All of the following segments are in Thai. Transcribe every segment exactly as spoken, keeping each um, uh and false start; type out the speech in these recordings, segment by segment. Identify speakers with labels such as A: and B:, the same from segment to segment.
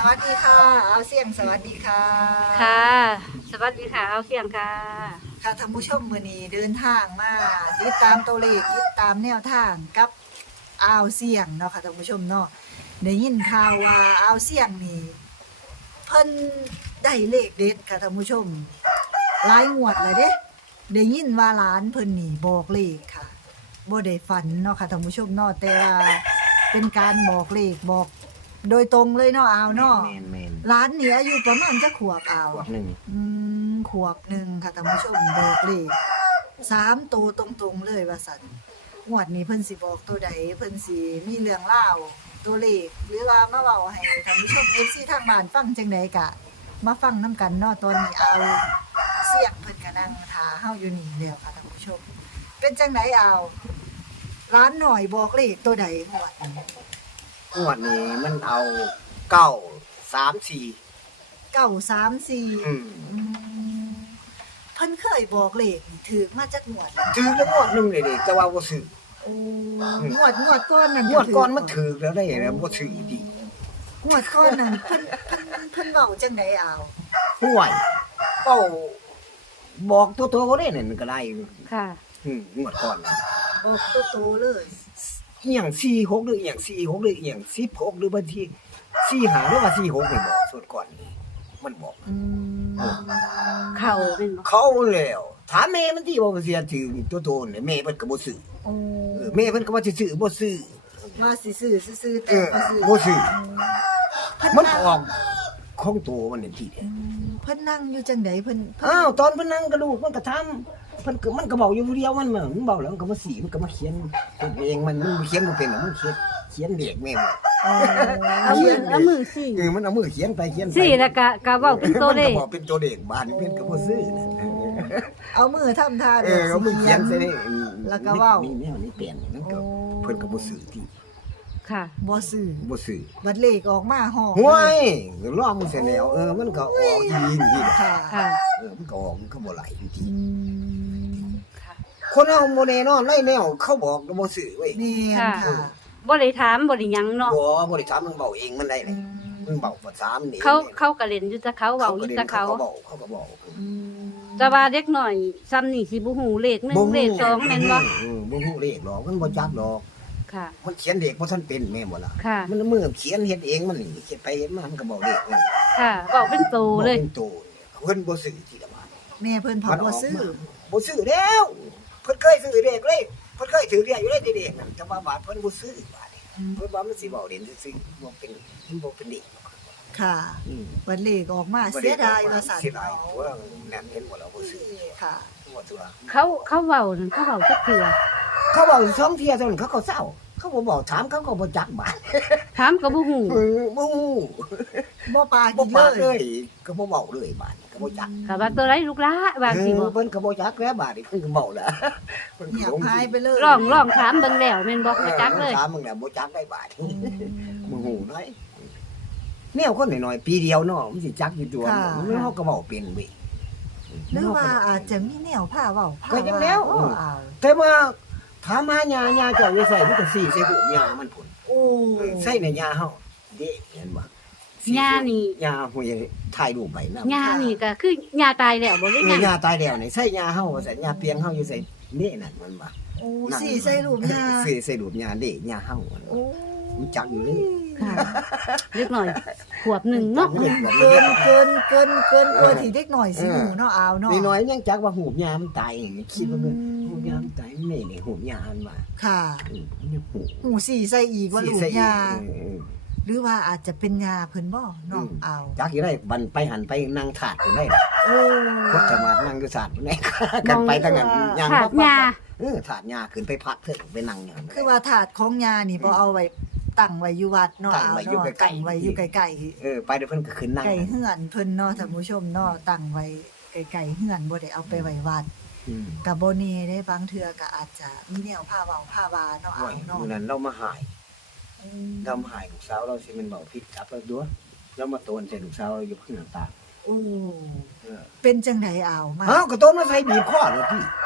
A: วัสดีค่ะเอาเสียงสวัสดีค่ะ
B: ค่ะ สวัสดีค่ะ เอาเสียงค่ะ
A: ค่ะท่านผู้ชมมื้อนี้เดินทางมาติดตามตัวเลขติดตามแนวทางกับอาวเสียงเนาะค่ะท่านผู้ชมเนาะได้ยินข่าวว่าอาวเสียงนี่เพิ่นได้เลขเด็ดค่ะท่านผู้ชมหลายงวดแล้วเด้ได้ยินว่าหลานเพิ่นนี่บอกเลขค่ะบ่ได้ฝันเนาะค่ะท่านผู้ชมเนาะแต่ว่าเป็นการบอกเลขบอกโดยตรงเลยเนาะอาวเนาะ
C: แมนแมน
A: ร้านนี้อายุประมาณจะขวบเอา
C: ขวบหนึ่ง
A: อืมขวบหนึ่งค่ะท่านผู้ชมบอกเลขสามตัวตรงๆเลยว่าสันงวดนี้เพิ่นสิบอกตัวใดเพิ่นสิมีเรื่องเล่าวตัวเลขหรือว่ามาเว้าให้ท่านผู้ชม เอฟ ซี ทางบ้านฟังจังไดกะ มาฟังนํกันเนาะตอนนี้เอาเสียงเพิ่นก็นั่งท่าเฮาอยู่นี่แล้วค่ะท่านผู้ชม เป็นจังไดเอาร้านหน่อยบอกเลขตัวใดงวดนี้
C: งวดนี้มันเอาเก้าสามสี่
A: เก้าสามสี่
C: อืม
A: อืมเพิ่นเคยบอกเลขนี่ถือมาจากงวดแล้ว
C: ถือแล้วงวดหนึ่งเลยดิจะว่าบ่ซื้อ
A: โอ้งวดงวดก้อนนั่น
C: งวดก่อนมันถือแล้วได้แล้วบ่ซื้อดี
A: งวดก้อนนั่นเพิ่นเพิ่นเพิ่นเว้าจังได๋เอา
C: ห่วยเป้าบอกตัวตัวบ่ได้นั่นก็ได้
B: ค่ะ
C: อืมงวดก่อนน่ะ
A: บอกโตๆเลย
C: อีหยังสี่หกหรืออีหยังสี่หกหรืออีหยังสิบหกหรือบางทีสี่ห้าหรือว่าสี่หกนี่บอกส่วนก่อนนี่มันบอก
A: อืม
B: เข่าเป็นบ่
C: เขาแล้วถามแม่มันที่บ่เสียถือตัวโตนี่แม่เพิ่นก็บ่ซื้อ
A: โอ้
C: เออแม่เพิ่นก็ว่าสิซื้อบ่ซื้อ
A: ว่าสิซื้อซื่อๆ
C: เอ
A: แต่
C: อ
A: บ่ซื้อ
C: บ่ซื้อ
A: เพิ่น
C: มัน
A: นั่ง
C: ออกของโตมันนี่ทีเดียว
A: อืมเพิ่นนั่งอยู่จังไดเพิ่นเพิ่น
C: อ้าวตอนเพิ่นนั่งกระดูกมันก็ทำเพิ่นก็มันก็เว้าอยู่ผู้เดียวมันเหมือนมันเว้าแล้วมันก็มาสีมันก็มาเขียนเองมันมันเขียนบ่เป็นหรอกมันเขียนเขียนเด็กแม่บ่
A: อ๋อ
B: เอามือเอามือสิ
C: เออมันเอามือเขียนไปเขียนไป
B: สิแล้วก็ก็เว้าเป็นตัวเลข
C: มันก็บอกเป็นตัวเด็กบานเพิ่นก็บ่ซื้อนั่น
A: เอามือทำท่า
C: เอ
A: แบบ
C: อเอามือเขียนใส่
A: สิ
C: นี่
A: แล้วก็เว้า
C: นี่แนวนี้เปลี่ยนนั่นก็
A: โอ้
C: เพิ่นก็บ่ซื้อที่
B: ค่ะ
A: บ่ซื้อ
C: บ่ซื้อ
A: บัดเลขออกมาห้อง
C: ห้วยลองมันเสร็จแล้วเออมันก็ออกอีหลีนี่
A: ค่ะ
B: ค่ะ
C: เออมันก็ออกมันก็บ่ไหลอยู่ที่
A: อืม
B: ค่ะ
C: คนเอาโมเนนอนในแนวเขาบอกก็บ่ซื้อเว้ย
A: แม่นค่ะ
B: บ่ได้ถามบ่ได้หยังเนาะ
C: บ่บ่ได้ถามมึงเบาเองมันได้เล
A: อื
C: ย
A: ม
C: มึงเบาภาษามันนี่
B: เขาเขาก็เล่นอยู่แต่เขาเว้าอยู่แต่เขา
C: เขาก็บอกเขาก็บอก
A: อืม
B: แต่ว่าเด็กน้อยซ้ำนี่สิบ่ฮู้เลขหนึ่งเลขสองแม่นบ่
C: อืมบ่ฮู้เลขหรอกมันบ่จักหรอก
B: ค่ะ
C: มันเขียนเลขบ่ทันเป็นแม่นบ่ล่ะ
B: ค่ะ
C: มันเอามือเขียนเฮ็ดเองมันนี่เขียนไปเฮ็ดมามันก็บอกเลขนั่น
B: ค่ะเว้าเป็นโตเลย
C: บอกเป็นโตเพิ่นบ่ซื้อที่ละบาท
A: แม่เพิ่นเผาบ่ซื้อ
C: บ่ซื้อแล้วเพิ่นเคยซื้อเลขเลยเพิ่นเคยถือเลขอยู่เลยเด็กๆนั่นแต่ว่าบาทเพิ่นบ่ซื้อบาทนี่เพิ่นว่ามันสิเว้าเล่นซื่อๆบ่เป็นมันบ่เป็นเลข
A: ค่ะ
C: อืม
A: วันเลขออกมาเสียดายว่าสั่น
C: เสียดายว่านั่นเห็นบ่แล้วบ่ซื้อ
A: ค่ะ
C: บ่ตัว
B: เขาเขาเว้านั่นเขาเว้าจักเทื่อ
C: เขาบอกสองเที่ยเท่านั้นเขาก็เศร้า เขาบ่บอกถามเขาก็บ่จักบาด
B: ถามก็บ่ฮู้
C: เออบ่ฮู้
A: บ่ปาก
C: บ่
A: กิน
C: ปาก
A: เล
C: เลย ยก็บ่เว้าเลยบาดก็บ่จัก
B: ก็ว่าตัวไรลูกหลาว่า
C: เอ
B: สิ
C: อ
B: บ่
C: เพิ่นก็บ่จักแล้วบาดนี่เพิ่นก็เว้าแล้วเพิ่น
A: เงียบ
C: หลง
A: หายไปเลย
B: ลองลองถามเบิ่งแล้วแม่นบ่บ่จักเลย
C: ถามมึงแล้วบ่จักได้บาดมึงฮู้ได้แนวคนน้อยๆปีเดียวเนาะมันสิจักอยู่ตัวมันเฮาก็เว้าเป็นเว้ย
A: หรือว่าอาจจะมีแนวผ้าเว้าผ้า
C: ก็ยังแล้ว
A: เว้าเอา
C: แต่ว่าถามหาญาญาเจ้าอยู่ไสมันก็สิใส่หูญามันพุ่น
A: โอ้
C: ใส่ในญาเฮาเด้เห็นบ่
B: ญานี่
C: ญาหูยถ่ายรูปไปนำ
B: ญานี่ก็คือยาตายแล้วบ่หรือ
C: เอ
B: ยั
C: อง ญาตายแล้วนี่ใส่ญาเฮาว่าใส่ญาเปียงเฮาอยู่ใส่นี่นั่นมันบ่
A: โอ้สีใส่รูปยา
C: ใส่ใส่รูปญาเด้ญาเฮา
A: โอ้
C: มันจักอยู่เลย
B: ค่ะเล็กหน่อย ขวบหนึ่งเนาะ
C: เกิน
A: เกินเกินเกินเกินกว่าที่เด็กหน่อยสิหูเนาะเอาเนาะ
C: นี่น้อยยังจักว่าหูญามันตายคิดว่ามันหูญามันตายนี่นี่หูญามันมา
A: ค่ะ
C: อืมนี่หู
A: หูสีใส่อีกว่ารูป
C: ใส่อีก
A: ยา
C: เออ
A: หรือว่าอาจจะเป็นยาเพิ่นบ่เนาะเอา
C: จักอยู่ได้บันไปหันไปนั่งถาดอยู่ได้
A: โอ้
C: พดจะมานั่งอยู่ถาดไหนกันไปทั้งนั้นยาง
B: ขาดยา
C: เออถาดญาขึ้นไปพักเถอะไปนั่งอย่างนั้น
A: คือว่าถาดของยานี่บ่เอาไว้ตั้งไว้อยู่วัดเนาะ
C: ตั้งไว้อยู่
A: เาะ
C: ใกล้ๆ
A: ตั้งไว้อยู่ไกล
C: เออไปเดี๋ยวเพิ่นก็ขึ้น
A: ๆ
C: นั่ง
A: ไก่เฮือนเพิ่นเนาะท่านผู้ชมเนาะตั้งไว้ไกลๆเฮือนบ่ได้เอาไปไว้วัด
C: อืม
A: ก็บ่แน่ได้บางเทื่อก็อาจจะมีแนวผ้าเว้าผ้าวาเนาะ
C: โอ้
A: เอา
C: ย
A: เนาะ
C: มื้อนั้นเรามาหาย
A: อืม
C: เรามาหายลูกสาวเราสิแมันเว้าผิดกลับแล้วดัวเรามาโตนใส่ลูกสาวเราอยู่เพิ่นต่าง
A: โอ้
C: เออ
A: เป็นจังได๋เอามา
C: อ้าวก็โตนมาใส่บีบคอเลยพี่
A: โ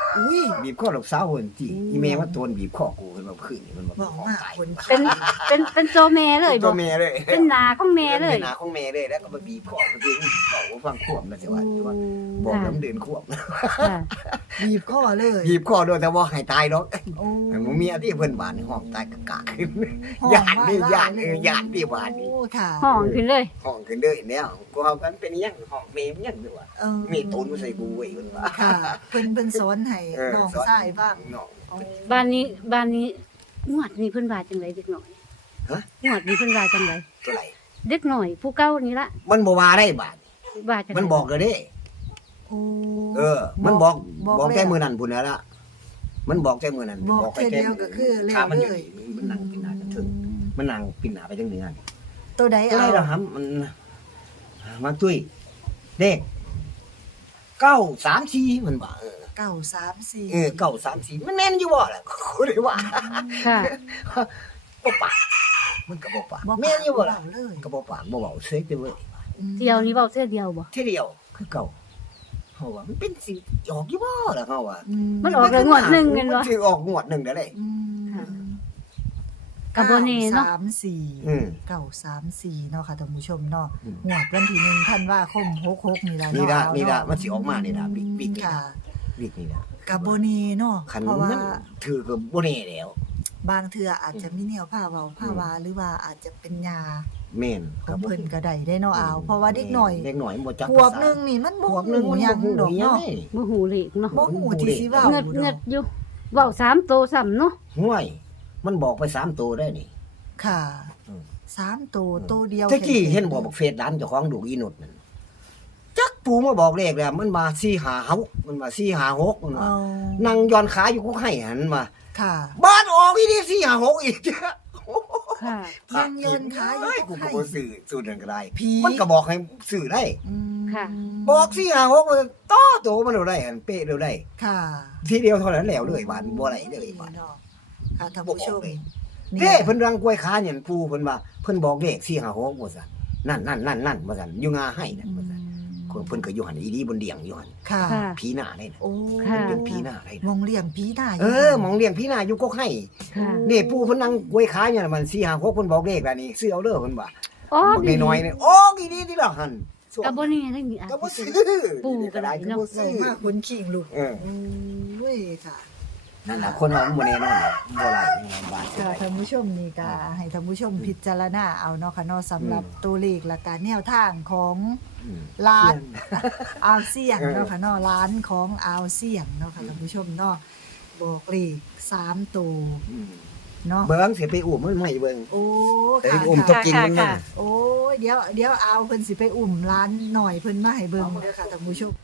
A: อุ้ย
C: บีบคอลูกสาวเพิ่นที่อีแม่ว่าโดนบีบคอกูเพิ่นว่าคืนนี่มัน
A: บ
C: บ่
A: อก
C: ของ
A: มา
C: ตาย
A: คน
B: เป็นเป็นเป็นโจแม่เลย
C: ตั
B: บ่
C: วแม่เลย
B: เป็นหนาของแม่เลย
C: เป็นหน้าของแม่เลยแล้วก็มาบีบคอจริงบอกว่าฟังควบนะสิว่าสิว่าบอกแล้วมันเดินควบ
B: ค่ะ
A: บีบคอเลย
C: บีบคอด้วยแต่ว่าให้ตายดอก
A: โอ้
C: มึงเมียที่เพิ่นบ้านห้องตายกะกะขึ้น
A: ห้อง
C: ญาตินี่
A: ว่
C: ญาติเออญาติที่บ้านนี่
A: โอ้ค่ะ
B: ห้องขึ้นเลย
C: ห้องขึ้นเด้อแล้วกูเอากันเป็นหยังห้องเมมยังด้วยว่า
A: เออ
C: มีตูนมาใส่กูไว้เพิ่นว่า
A: ค่ะเพิ่นเพิ่นสอนให้
C: เออ
A: น้อง
C: สอน
A: ชายฟัง
C: น้อง
A: โอ้
B: บ้านนี้บ้านนี้งวดนี้เพิ่นว่าจังไดเด็กหน่อย
C: ฮะ
B: งวดนี้เพิ่นว่าจังได
C: ตัวไหน
B: เด็กหน่อยผู้เก่านี่ละ
C: มันบ่ว่าได้บาด
B: ว่าจังได
C: มันบอกเลยเด้
A: โอ้
C: เออ มันบอก
A: บอก
C: บอก
A: เลย
C: แต่มื้อนั้นพุ่นแล้วล่ะมันบอกแต่มื้อนั้น
A: บอก
C: ไป
A: แค่เดียวก็คือแล้ว
C: ถามมันอยู่
A: เลย
C: นี่มันนั่งกินหน้ากันถึงมันนั่งกินหน้าไปจังเหนือนี่
A: ตัวใด
C: ตัว
A: เอา
C: ไหนล่ะครับมันมาตุ้ยเด็กเก้าสามสี่มันว่าเออ
A: เก้าสามสี่
C: เออเก้าสามสี่มันแม่นอยู่บ่ล่ะกูเลยว่า
B: ค่ะ
C: บ่ปากมันก็บ่ปาก
A: บอก
C: แม่นอยู่บ่ล่ะ
A: เลย
C: ก็บ่ปากบ่เว้าเซ็กเด้อเว้ย
B: เดียวนี้เว้าเสียเดียวบ่
C: ทีเดียวคือเก่าเฮาว่ามันเป็นสิออกอยู่บ่ล่ะเฮาว่า
A: อื
B: มันออกเลยงวดหนึงแม่นบ่
C: มันสิออกงวดหนึงได้เลย
A: อืม
B: ค่ะ ก็บ่แน่เนาะ
A: สามสี่
C: อืม
A: เก้าสามสี่เนาะค่ะท่านผู้ชมเนาะ
C: อืม
A: งวดวันที่หนึ่งท่านว่าคมหกหกนี่ล่ะ
C: นี่
A: เนาะ
C: ล่ะ
A: เอา
C: นี่ล่ะ
A: เา
C: มันสิออกมานี่ล่ะบิ๊กบิ๊กนี่
A: ค่ะ
C: ล่ะบิ๊กนี่ล่ะ
A: กับโบนีเนาะ
C: คัน
A: เพราะ
C: มั
A: ว่าน
C: ถือก็บ่แน่แล้ว
A: บางเทื่ออาจจะมีแนวผ้าเว้าผ้าวาหรือว่าอาจจะเป็นยา
C: แม่น
A: ของเพิ่นก็ได้ได้เนาะเอาเพราะว่าเด็กหน่อย
C: เด็กหน่อยมันบ่จัก
A: ขวบหนึงนี่มัน
C: ข
A: บ่
C: วบหนึงมัน
A: หยั
C: บ่
A: ง
C: ฮู้
A: ดอก
C: หยัง
A: เนาะ
C: เด้
B: บ่หูเลขเนาะ
A: บ่ฮู้ที่สิเว้า
B: เงิด
A: ด
B: เงิ
A: อก
B: ดอยู่เว้าสามโตซ้ำเนาะ
C: ห่วย มันบอกไปสามตัวได้นี่
A: ค่ะ
C: อืม
A: สามตัวตัวเดียว
C: ตะกี้เห็นบอกบอกเฟซร้านเจ้าของดูกอีนุดนั่นจักปูมาบอกเลขแล้วมันมาสี่หาหกมันมาสี่หาหกมันมา
A: เอา
C: นั่งย้อนขาอยู่กูให้หันมา
A: ค่ะ
C: บ้านออกอีนี่สี่หาหกอีก
B: ค่ะ
A: ยังยนขาอยู่
C: เฮ้กูก็บ่ซื้อสูตรนั้นก็ได้
A: ผี
C: มันก็บอกให้ซื้อได้
A: อืม
B: ค่ะ
C: บอกสี่หาหกมันต่อโตมันเอาได้หันเป๊ะเอาได้
A: ค่ะ
C: ทีเดียวเท่านั้นแล้วเลยบานบ่ได้เลยบาน
A: เนาะค่ะท่านผู้ชม
C: เด้เพิ่นรังกล้วยขาเนี่ยปูเพิ่นว่าเพิ่นบอกเลขสี่หาหกว่าซั่นนั่นนั่นนั่นนั่นว่าซั่นอยู่งาให้นั่นว่าซั่นคนเพิ่นก็อยู่หันอีดีบนเดียงอยู่หัน
A: ค่ะ
B: ค่ะ
C: ผีหน้าได้นะ
A: โอ้
B: ค่ะ
C: เป็นผีหน้าได้นะ
A: มองเลี้ยงผีได้
C: เออหมองเลี้ยงผีหน้าอยู่กกให้
B: ค่ะ
C: นี่ปู่เพิ่นนั่งกล้วยขาเนี่ยน่ะมันสี่หาหกเพิ่นบอกเลขแล้วนี่ซื้อเอาเด้อเพิ่นว่า
B: อ๋อ
C: บอกน้อยๆนี่โอ้อีดีที่ละหัน
B: ก็บ่แนี่ได้นี่อาจ
C: ก็บ่
B: สิ
C: ซื้
B: เป็
C: อน
B: ปู่ก็
C: ก็
B: ได้
C: ได้ก็
B: เนาะ
C: บ่
A: โอ้
C: ซื้อ
A: มากคนขิงลูก
C: เออ
A: โอ้ยค่ะ
C: นั่นน่ะคนว่ามันบ่แน่นอนน่ะบ่ไหลยังไงบ้านสิ
A: ค่ะ
C: ไหล
A: ท่านผู้ชมนี่ก็ให้ท่านผู้ชมพิจารณาเอาเนาะค่ะเนาะสำหรับตัวเลขและการแนวทางของ
C: อืม
A: ร้านอาวเซียง
C: เออ
A: เนาะค่ะเนาะร้านของอาวเซียงเนาะค่ะท่านผู้ชมเนาะบอกเลขสามตัว
C: อืม
A: เนาะ
C: เบิ่งสิไปอุ้มมันไม่เบิ่ง
A: โอ้
C: แต่
A: ค่ะ
C: อุ้มตก
A: ค่ะ
C: กินมัน
B: ค่ะ
C: น่ะ
A: โอ้ยเดี๋ยวเดี๋ยวเอาเพิ่นสิไปอุ่มร้านหน่อยเพิ่นมาให้เบิ่งเด้อค่ะท่านผู้ชม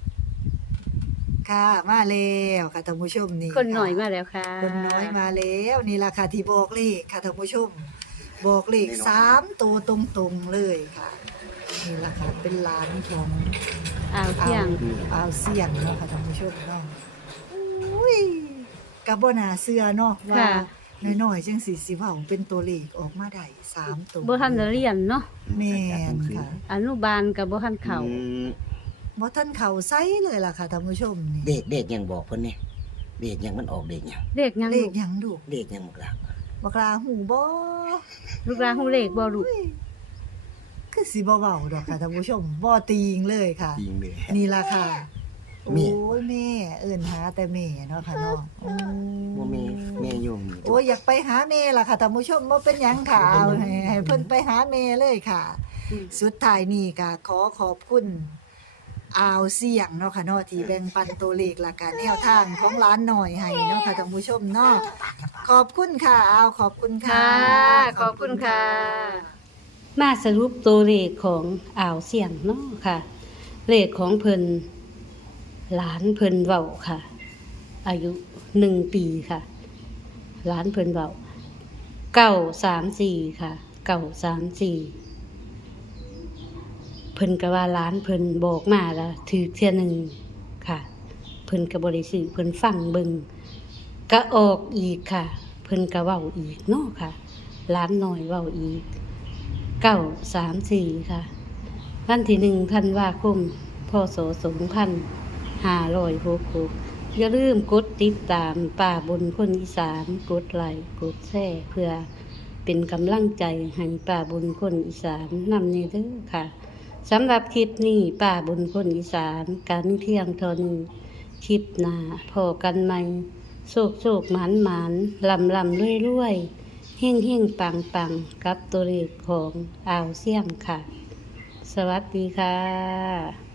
A: ค่ะมาแล้วค่ะท่านผู้ชมนี่
B: คนหน่อย
A: ค่ะ
B: มาแล้วค่ะ
A: คนน้อยมาแล้วนี่ล่ะค่ะที่บอกเลขค่ะท่านผู้ชม บอกเลขสามตัวตรงๆเลยค่ะนี่ล่ะค่ะเป็นร้านของ
B: อ้าวเที่ยง
A: อาวเสียงเนาะค่ะท่านผู้ชมเนาะอุ้ยกับบ่น่าเชื่อเนาะว่า
B: ค่ะ
A: น้อยๆจังสิสิเว้าเป็นตัวเลขออกมาได้สามตัว
B: บ่ทันได้เรียนเนาะ
A: แม่นค่ะ
B: อนุบาลกับบ่ทันเข้า
C: อืม
A: บ่ทันเข้าไสเลยล่ะค่ะท่านผู้ชมนี่
C: เด็กเด็กยังบอกเพิ่นนี่เด็กยังมันออกเด็กยัง
B: เลขยัง
A: เล
B: ลู
A: ข
B: ก
A: หยังดู
C: เด็กยังบักละ
A: บักลาหูบ่
B: ลูกหลานฮู้เลขบ่ลูก
A: อุ้ยคือสิบ่เว้าดอกค่ะท่านผู้ชมบ่ติงเลยค่ะ
C: จริงเลย
A: นี่ล่ะค่ะ โอ้
C: แม่
A: ยแม่เอิ้นหาแต่แม่เนาะค่ะเนาะอืม
C: บ่แม่แม่อยู่นี่
A: โอ้ยอยากไปหาแม่ล่ะค่ะท่านผู้ชมบ่เป็นหยังค่ะเอาให้ให้เพิ่นไปหาแม่เลยค่ะ สุดท้ายนี่ก็ขอขอบคุณอาวเสียงเนาะค่ะเนาะที่แบ่งปันตัวเลขและก็แนวทางของร้านหน่อยให้เนาะค่ะท่านผู้ชมเนาะขอบคุณค่ะอาวขอบคุณค่ะ
B: ค่ะขอบคุณค่ะ มาสรุปตัวเลขของอ่าวเสียงเนาะค่ะ เลขของเพิ่นหลานเพิ่นเว้าค่ะ อายุหนึ่งปีค่ะหลานเพิ่นเว้าเก้าสามสี่ค่ะเก้าสามสี่เพิ่นก็ว่าหลานเพิ่นบอกมาแล้วถือเที่ยหนึ่งค่ะ เพิ่นก็บ่ได้ซื้อเพิ่นฟังเบิ่งก็ออกอีกค่ะ เพิ่นก็เว้าอีกเนาะค่ะหลานน้อยเว้าอีกเก้าสามสี่ค่ะ วันที่หนึ่งธันวาคมพศสองพันห้าร้อยหกหกอย่าลืมกดติดตามป่าบนคนอีสานกดไลค์กดแชร์เพื่อเป็นกำลังใจให้ป่าบนคนอีสานนำในเด้อค่ะสำหรับคลิปนี้ป่าบนคนอีสานการเที่ยงเทอนี้คลิปหน้าพอกันใหม่โศกโศกหมานหมานลำลำรวยรวยเฮ่งเฮ่งปังปังกับตัวเลขของอ่าวเสี่ยมค่ะ สวัสดีค่ะ